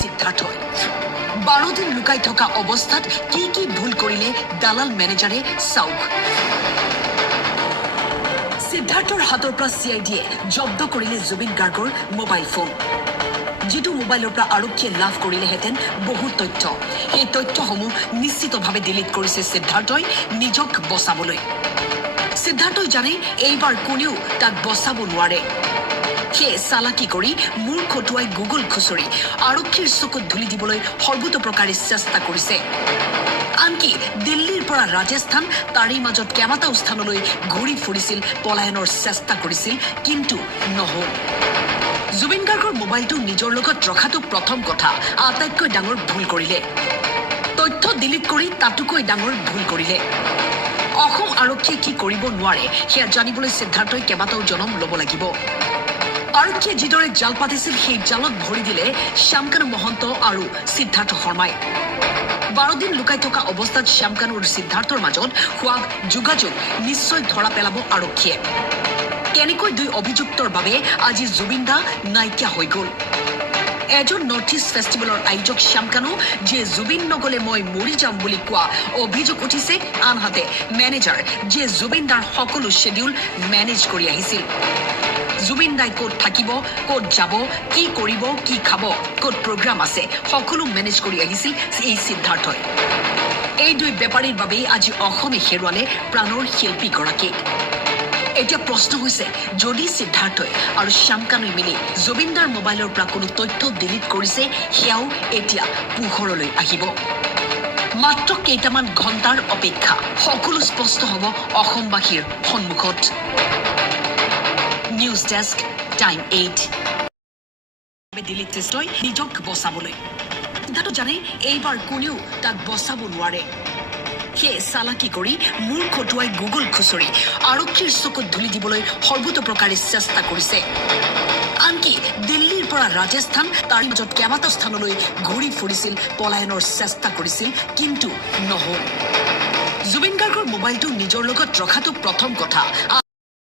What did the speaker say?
সিদ্ধাৰ্থই 12 দিন লুকাই থকা অৱস্থাত কি কি ভুল কৰিলে দালাল মেনেজাৰে চাওক। সিদ্ধাৰ্থৰ হাতৰ পৰা CIDয়ে জব্দ কৰিলে জুবিন গাৰ্গৰ মোবাইল ফোন, যিটো মোবাইলৰ পৰা আৰক্ষীয়ে লাভ কৰিলেহেঁতেন বহু তথ্য। সেই তথ্যসমূহ নিশ্চিতভাৱে ডিলিট কৰিছে সিদ্ধাৰ্থই নিজক বচাবলৈ। সিদ্ধাৰ্থই জানে এইবাৰ কোনেও তাক বচাব নোৱাৰে। সেয়ে চালাকি কৰি মূৰ খটুৱাই গুগল খুচৰি আৰক্ষীৰ চকুত ধূলি দিবলৈ সৰ্বতোপ্ৰকাৰে চেষ্টা কৰিছে। আনকি দিল্লীৰ পৰা ৰাজস্থান তাৰে মাজত কেইবাটাও স্থানলৈ ঘূৰি ফুৰিছিল, পলায়নৰ চেষ্টা কৰিছিল, কিন্তু নহল। জুবিন গাৰ্গৰ মোবাইলটো নিজৰ লগত ৰখাটো প্ৰথম কথা, আটাইতকৈ ডাঙৰ ভুল কৰিলে। তথ্য ডিলিট কৰি তাতোকৈ ডাঙৰ ভুল কৰিলে। অসম আৰক্ষীয়ে কি কৰিব নোৱাৰে সেয়া জানিবলৈ সিদ্ধাৰ্থই কেইবাটাও জনম ল'ব লাগিব। আৰক্ষীয়ে যিদৰে জাল পাতিছিল সেই জালত ভৰি দিলে শ্যামকানু মহন্ত আৰু সিদ্ধাৰ্থ শৰ্মাই। 12 দিন লুকাই থকা অৱস্থাত শ্যামকানু আৰু সিদ্ধাৰ্থৰ মাজত হোৱা যোগাযোগ নিশ্চয় ধৰা পেলাব আৰক্ষীয়ে। কেনেকৈ দুই অভিযুক্তৰ বাবে আজি জুবিন দা নাইকিয়া হৈ গ'ল। এজন নৰ্থ ইষ্ট ফেষ্টিভেলৰ আয়োজক শ্যামকানু, যিয়ে জুবিন নগলে মই মৰি যাম বুলি কোৱা অভিযোগ উঠিছে। আনহাতে মেনেজাৰ, যিয়ে জুবিন দাৰ সকলো শ্বেডিউল মেনেজ কৰি আহিছিল। জুবিন দাই ক'ত থাকিব, ক'ত যাব, কি কৰিব, কি খাব, ক'ত প্ৰগ্ৰাম আছে, সকলো মেনেজ কৰি আহিছিল এই সিদ্ধাৰ্থই। এই দুই বেপাৰীৰ বাবেই আজি অসমে হেৰুৱালে প্ৰাণৰ শিল্পীগৰাকীক। এতিয়া প্ৰশ্ন হৈছে, যদি সিদ্ধাৰ্থই আৰু শ্যামকানুই মিলি জুবিন দাৰ মোবাইলৰ পৰা কোনো তথ্য ডিলিট কৰিছে, সেয়াও এতিয়া পোহৰলৈ আহিব। মাত্ৰ কেইটামান ঘণ্টাৰ অপেক্ষা, সকলো স্পষ্ট হ'ব অসমবাসীৰ সন্মুখত। News desk, time 8। ডিলিট টেষ্টই নিজক বচাবলৈ। সিদ্ধাৰ্থ জানে এইবাৰ কোনেও তাক বচাব নোৱাৰে। সেয়ে চালাকি কৰি মূৰ খটুৱাই গুগল খুচৰি আৰক্ষীৰ চকুত ধূলি দিবলৈ সৰ্বতোপ্ৰকাৰে চেষ্টা কৰিছে। আনকি দিল্লীৰ পৰা ৰাজস্থান তাৰ মাজত কেইবাটাও স্থানলৈ ঘূৰি ফুৰিছিল, পলায়নৰ চেষ্টা কৰিছিল, কিন্তু নহল। জুবিন গাৰ্গৰ মোবাইলটো নিজৰ লগত ৰখাটো প্ৰথম কথা,